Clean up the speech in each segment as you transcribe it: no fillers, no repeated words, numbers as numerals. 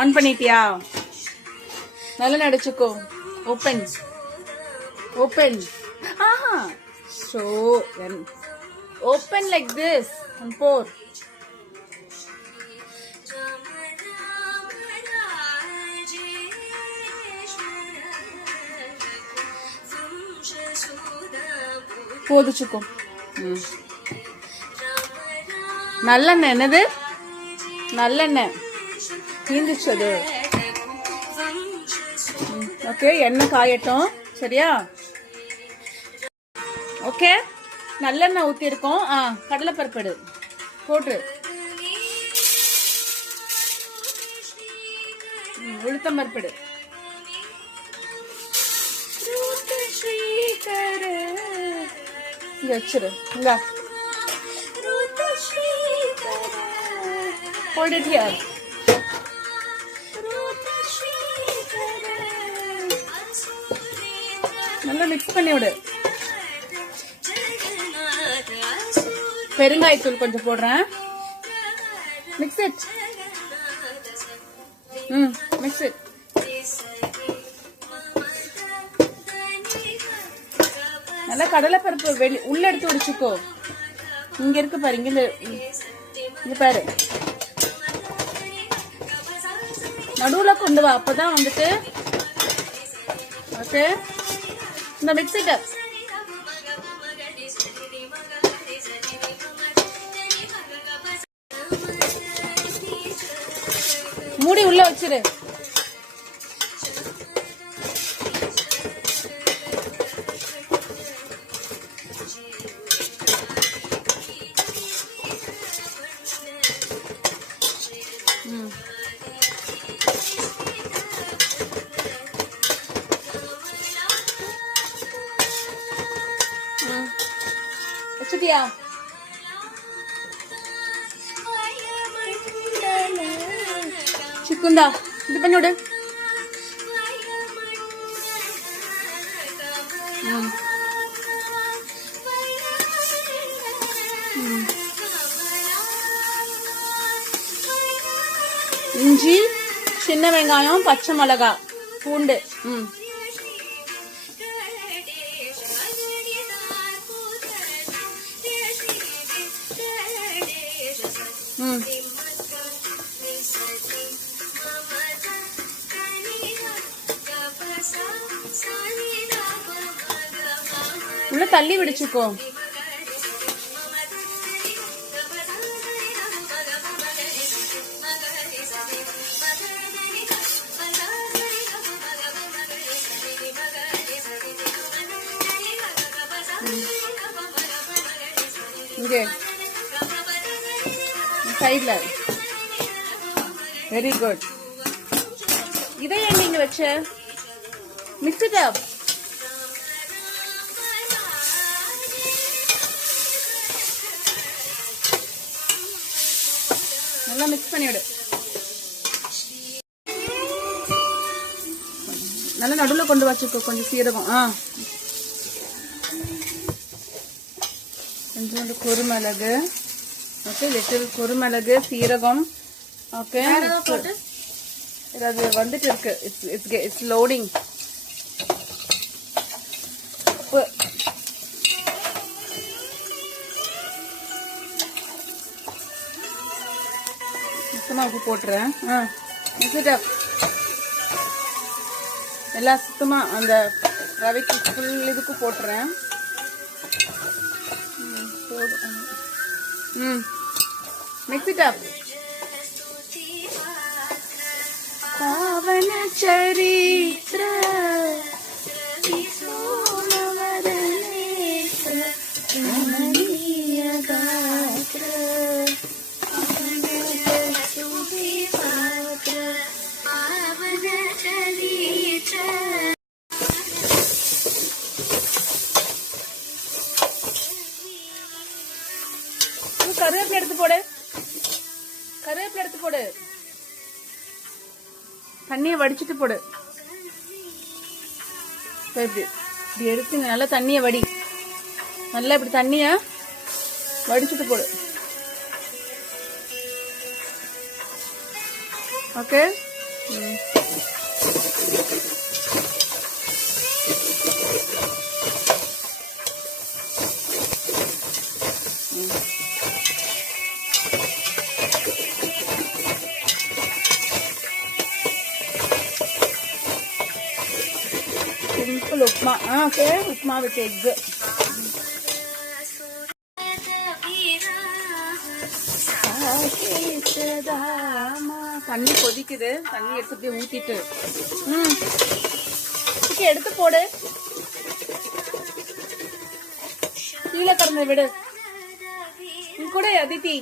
On பண்ணிட்டியா? நல்லா நடிச்சுக்கோ. Open open. ஆஹா, so then open like this and pour. போதுச்சுக்கோ. நல்லெண்ணெய். என்னது நல்லெண்ணெய்? தீந்துச்சு அது. ஓகே, எண்ணெய் காயட்டும். சரியா? ஓகே, நல்லெண்ணெய் ஊத்தி இருக்கோம். கடலைப்பருப்பு எடு, போட்டு. உளுத்தம் பருப்பு எடு. இங்க வச்சிரு. இங்க hold it here. நல்லா மிக்ஸ் பண்ணி விடு. பெருங்காயத்தூள் கொஞ்சம் போடுறேன். Mix it. Mix it. நல்லா கடலைப்பருப்பு உள்ள எடுத்து உடிச்சுக்கோ. இங்க இருக்கு பாரு. இங்க பாரு, நடுவுல கொண்டு வா. அப்பதான் வந்துட்டு ஓகே. இந்த மிக்ஸ் இட் அப். மூடி உள்ள வச்சிரு. வச்சுட்டியா? சிக்குந்தா இது பண்ணி விடு. இஞ்சி, சின்ன வெங்காயம், பச்சை மிளகாய், பூண்டு. உள்ள தள்ளி விடுச்சுக்கோ. இங்கே சைட்ல. Very good. இதை ஏன் நீங்க வச்ச? மிக்ஸ் இட் அப். நல்லா மிக்ஸ் பண்ணிவிடு. நல்லா நடுவில் கொண்டு வச்சுக்கோ. கொஞ்சம் சீரகம். கொஞ்சோண்டு குருமிளகு. ஓகே, லிட்டில் குருமிளகு, சீரகம். ஓகே, அது வந்துட்டு இருக்கு. It's loading. சுத்தமாக உப்பு போட்டுறேன். எல்லாம் சுத்தமாக அந்த ரவைக்கு ஃபுல் இதுக்கு போட்டுறேன். மிக்ஸ் இட் அப். பாவன சரித்ர கருவேப்பிலை எடுத்து போடு. கருவேப்பிலை எடுத்து போடு. தண்ணியை வடிச்சிட்டு போடு. இப்படி எடுத்துங்க. நல்லா தண்ணியை வடி. நல்லா இப்படி தண்ணிய வடிச்சிட்டு போடு. Okay. Simple upma. Okay, upma with egg. தண்ணி கொதிக்குது, தண்ணி எடுத்து ஊத்திட்டு ஓகே எடுத்து போடு. கீழே கடந்த விடு கூட அதித்தி.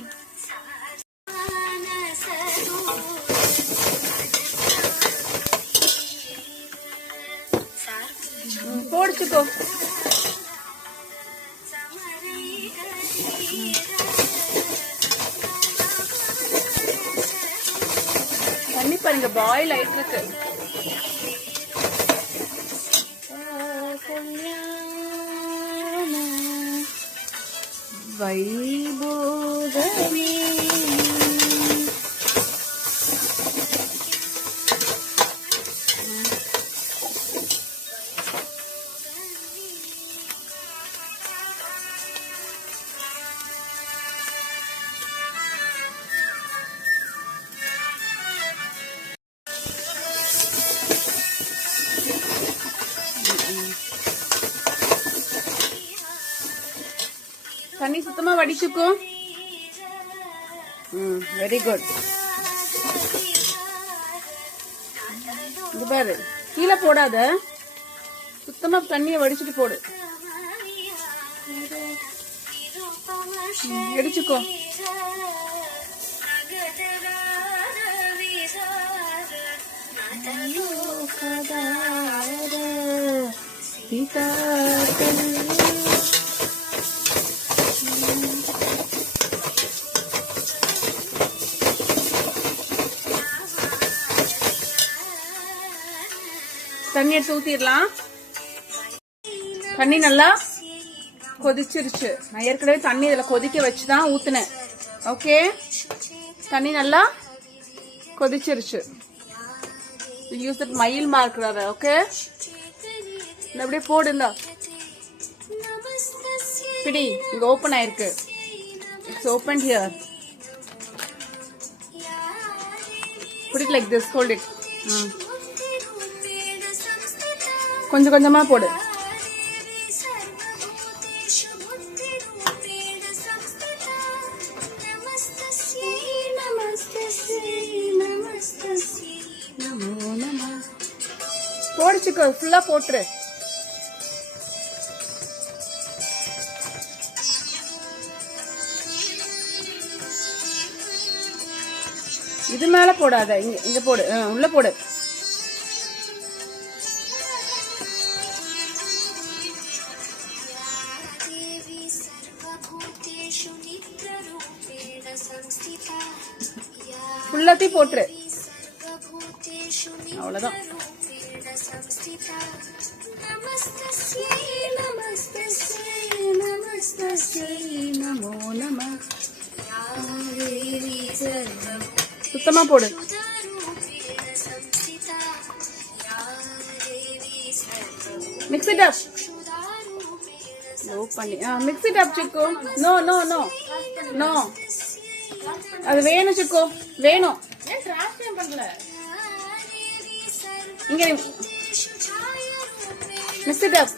போடுச்சுக்கோ. தண்ணி பாருங்க பாயில் ஆயிட்டு இருக்கு. வைபோகமே தண்ணி சுத்தமா வடிச்சுக்கோ. Very good. இங்க பாரு, கீழே போடாத, சுத்தமா தண்ணிய வடிச்சுட்டு போடு. எடுச்சுக்கோ. தண்ணி எடுத்து ஊத்திடலாம். தண்ணி நல்லா கொதிச்சிருச்சு. நான் ஏற்கனவே தண்ணி இதுல கொதிக்க வச்சுதான் ஊத்துனேன். ஓகே, தண்ணி நல்லா கொதிச்சிருச்சு. யூஸ் தட் மயில் மார்க்கர். ஓகே, அப்படியே போடுங்க. பிடி, இங்க ஓபன் ஆயிருக்கு. It's open here. put it like this, hold it. கொஞ்சம் கொஞ்சமா போடு. போடுச்சுக்கோ, ஃபுல்லா போட்டுரு. இது மேல போடாத, இங்க போடு, உள்ள போடு. ஃபுல்லாத்தையும் போட்டுரு. அவ்வளவுதான். சுத்தமா போடு. Mix it up. லோ பண்ணி mix it up Chikku. No no no no, அது வேணும் சிக்கு, வேணும். இங்க மிக்ஸ் இட் அப்.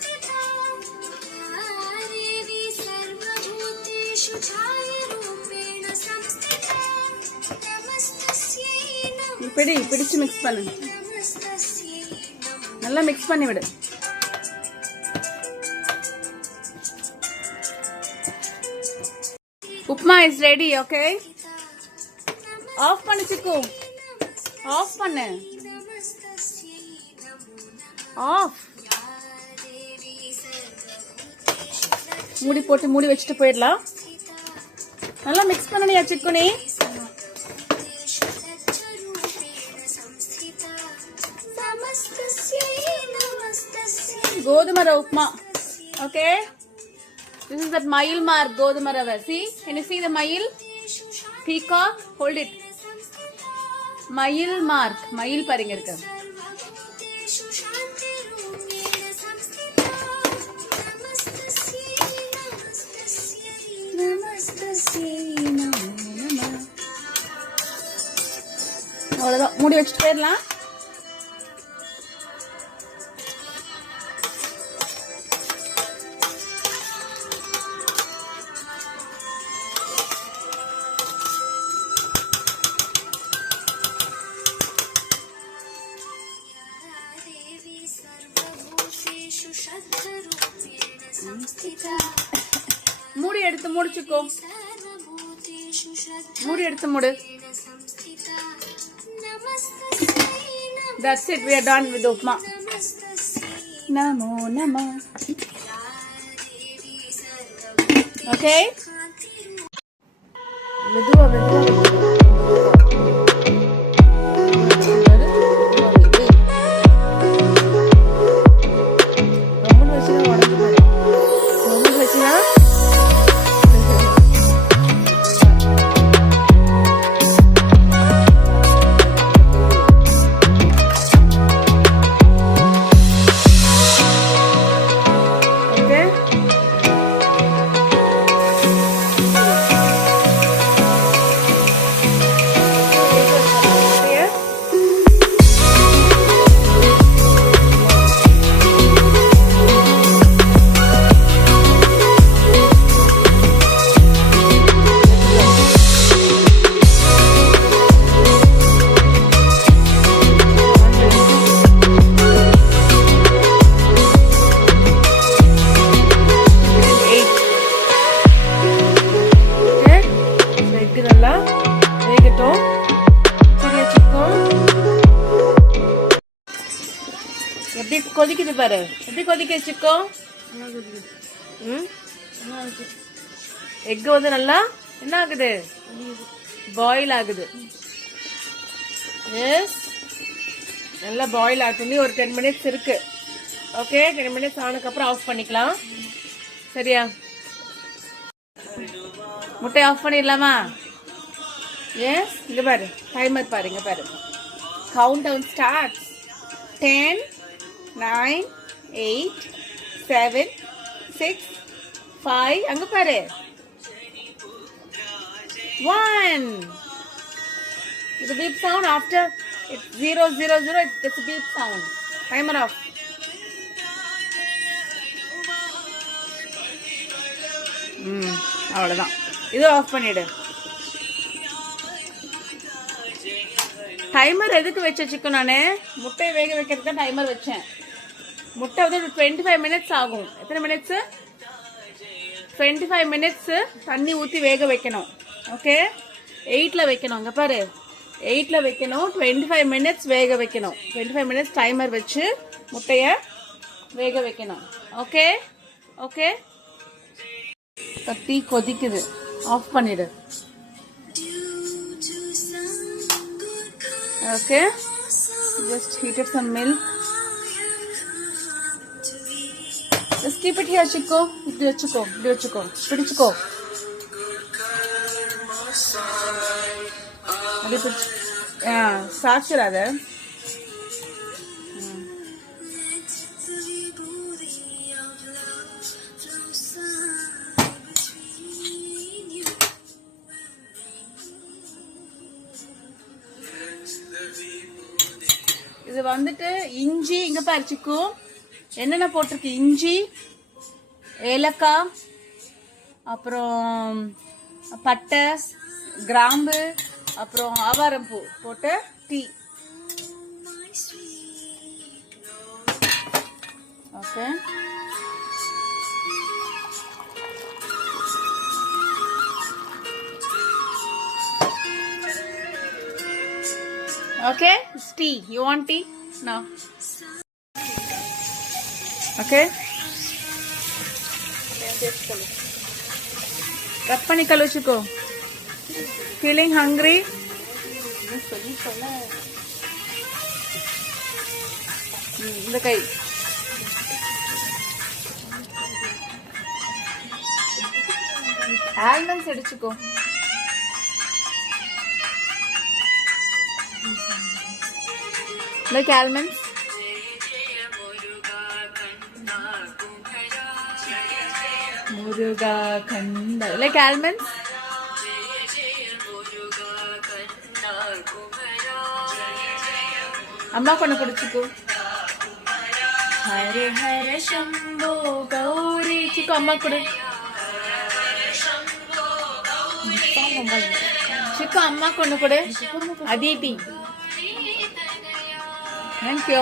பிடிச்சு மிக்ஸ் பண்ணு. நல்லா மிக்ஸ் பண்ணி விடு. Upma is ready. Okay, off பண்ணு சிக்கு, ஆஃப் பண்ணு. ஆஃப். மூடி போட்டு மூடி வச்சுட்டு போயிடலாம். நல்லா mix பண்ணனியா சிக்குனி? Godhuma upma. Okay, this is that Mayil mark Godhuma rava. See, can you see the Mayil? Peacock, hold it. மயில் மார்க், மயில் பாருங்க இருக்கு. அவ்வளவுதான், மூடி வச்சுட்டு போயிடலாம். மூடி எடுத்து முடிச்சுக்கோ, மூடி எடுத்து மூடு. That's it, we are done with upma. Namo Namah. Okay? Vidua, vidua. எப்படி கொதிக்குது பாரு, எப்படி கொதிக்க சிக்கோ. எக் வந்து நல்லா என்ன ஆகுது, பாயில் ஆகுது. எஸ், நல்லா பாயில் ஆகுது. ஒரு 10 minutes இருக்கு. ஓகே, 10 minutes ஆனதுக்கப்புறம் ஆஃப் பண்ணிக்கலாம். சரியா? முட்டை ஆஃப் பண்ணிடலாமா? எஸ், இங்க பாரு, டைமர் பாரு, இங்க பாரு. Count down starts. 10, 9, 8, 7, 6, 5, அங்க பாரு, 1. It's a beep sound after it's 0, 0, 0. It's a beep sound. Timer off. அவ்வளவுதான். இது ஆஃப் பண்ணிடு. டைமர் எதுக்கு வச்ச சிக்கன்? நானு முட்டை வேக வைக்கிறதுக்கு தான் டைமர் வச்சேன். முட்டை வந்து 25 minutes ஆகும். எத்தனை மினிட்ஸ்? 25 minutes தண்ணி ஊற்றி வேக வைக்கணும். ஓகே, 8ல வைக்கணும். அங்கே பாரு, 8ல வைக்கணும். 25 minutes வேக வைக்கணும். 25 minutes டைமர் வச்சு முட்டையை வேக வைக்கணும். Okay okay. தட்டி கொதிக்குது, ஆஃப் பண்ணிடு. Okay, just heated some milk. Just keep it here, Chico. இப்படி வச்சுக்கோ, இப்படி வச்சுக்கோ, பிடிச்சுக்கோ. அப்படி பிடிச்சு சாச்சிடாத. இது வந்துட்டு இஞ்சி, இங்க பாரு சிக்கு, என்னென்ன போட்டிருக்கு. இஞ்சி, ஏலக்காய், அப்புறம் பட்டை, கிராம்பு, அப்புறம் ஆவாரம்பூ போட்டு tea. Okay, okay, it's tea. You want tea? No. Okay. Rub pani kaluchuko. Feeling hungry? இந்த கை. ஆல்மண்ட்ஸ் எடுத்துக்கோ. Like almonds. முருகா கண்ட லைக் ஆல்மண்ட்ஸ். அம்மா கொண்டு பிடிச்சிக்கோ. ஹரே ஹர சம்போ கௌரி. சிக்கு அம்மா கொடு. சிக்கு அம்மா கொண்டு கொடு. அதிதி. தேங்க்யூ.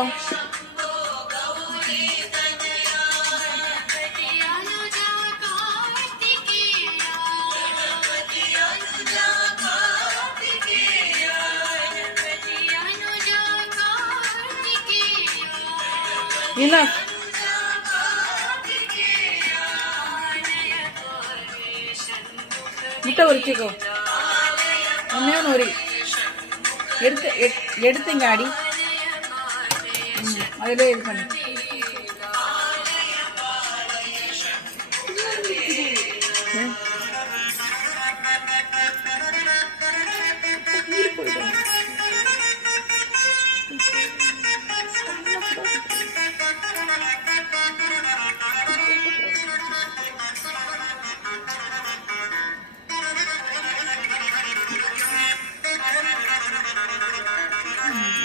இல்ல முட்டை உரிச்சிக்கோ. ஒன்னே ஒன்று உரி. எடுத்துங்க அடி. அதிலே இது பண்ணு.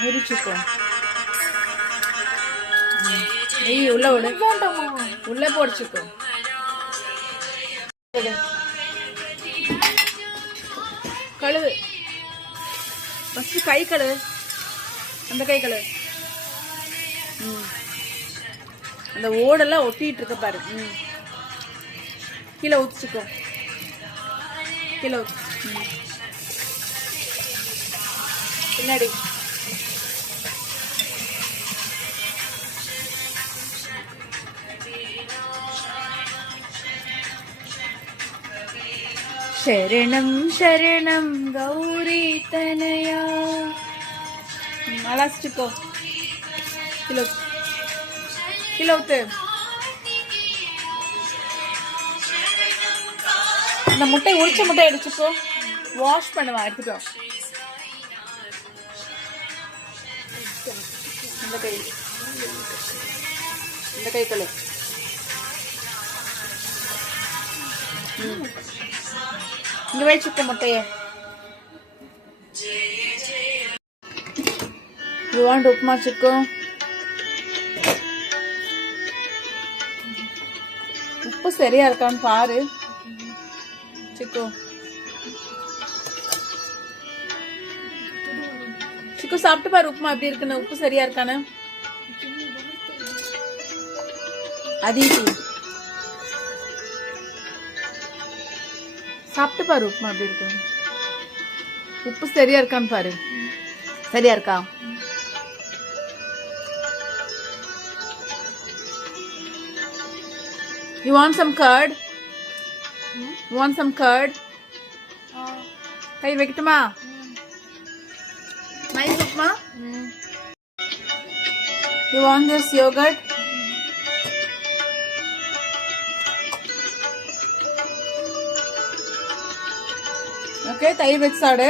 உரிச்சுக்கோ. உள்ள விடு. உள்ள போடிச்சுக்கோ. கழுவு. ஃபர்ஸ்ட் கை கழுவு. அந்த கை கழுவு. அந்த ஓடெல்லாம் ஒட்டிட்டு இருக்க பாரு. கீழே ஊத்திச்சுக்கோ. கீழே ஊத்து. பின்னாடி சரணம் சரணம் கௌரி தனயா. அலாச்சிக்கோ. கிலோ கிலோ ஊத்து. இந்த முட்டை உரிச்ச முட்டை அடிச்சுக்கோ. வாஷ் பண்ணுவா. எடுத்துக்கோ. இந்த கை கழு. இங்க வச்சுக்கோ முட்டைய. You want upma Chicco? உப்பு சரியா இருக்கான்னு பாரு சிக்கோ. சிக்கோ சாப்பிட்டு பாரு உப்புமா எப்படி இருக்குன்னு. உப்பு சரியா இருக்கானு. அதிதி சாப்பிட்டு பாரு உப்புமா எப்படி இருக்கு. உப்பு சரியா இருக்கான்னு பாரு. சரியா இருக்கா? You want some curd? You want some curd? Guy வைக்கட்டுமா? Nice upma. You want this yogurt? Okay, தயிர் வச்சு சாடு.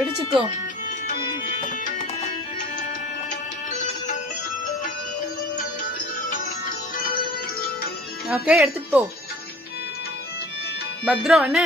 இடிச்சுக்கோ. ஓகே எடுத்துட்டு போ. பத்ரம் என்ன?